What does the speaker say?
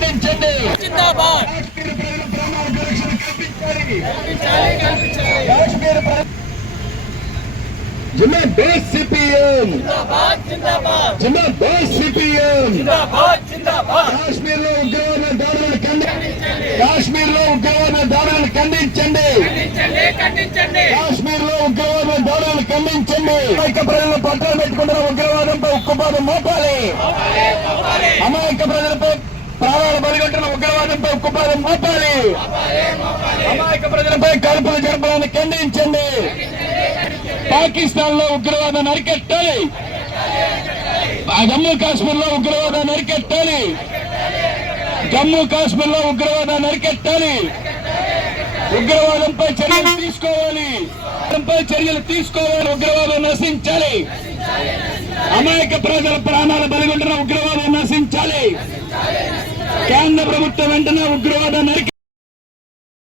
ఖండించండి. జిందాబాద్ కాశ్మీర్ జిందాబాద్ సిపిఎం జిందాబాద్ సిపిఎం కాశ్మీర్ లో ఉగ్రవాద దాడులను ఖండించండి. కాశ్మీర్ లో ఉగ్రవాద దాడులను ఖండించండి. అమాయక ప్రజలను పట్టాలు పెట్టుకుంటున్న ఉగ్రవాదంపై ఉక్కుపాదం మోపాలి. అమాయక ప్రజలపై ప్రాణాలు బలిగొంటున్న ఉగ్రవాదంపై ఉక్కుపాదం మోపాలి. అమాయక ప్రజలపై కాల్పులు జరపాలని ఖండించండి. పాకిస్తాన్ లో ఉగ్రవాదాన్ని అరికట్టాలి. జమ్మూ కాశ్మీర్ లో ఉగ్రవాదాన్ని అరికట్టాలి. జమ్మూ కాశ్మీర్ లో ఉగ్రవాదాన్ని అరికట్టాలి. ఉగ్రవాదంపై చర్యలు తీసుకోవాలి. ఉగ్రవాదం నశించాలి. అమాయక ప్రజల ప్రాణాలు బలిగొంటున్న ఉగ్రవాదం నశించాలి. కేంద్ర ప్రభుత్వం వెంటనే ఉగ్రవాదాన్ని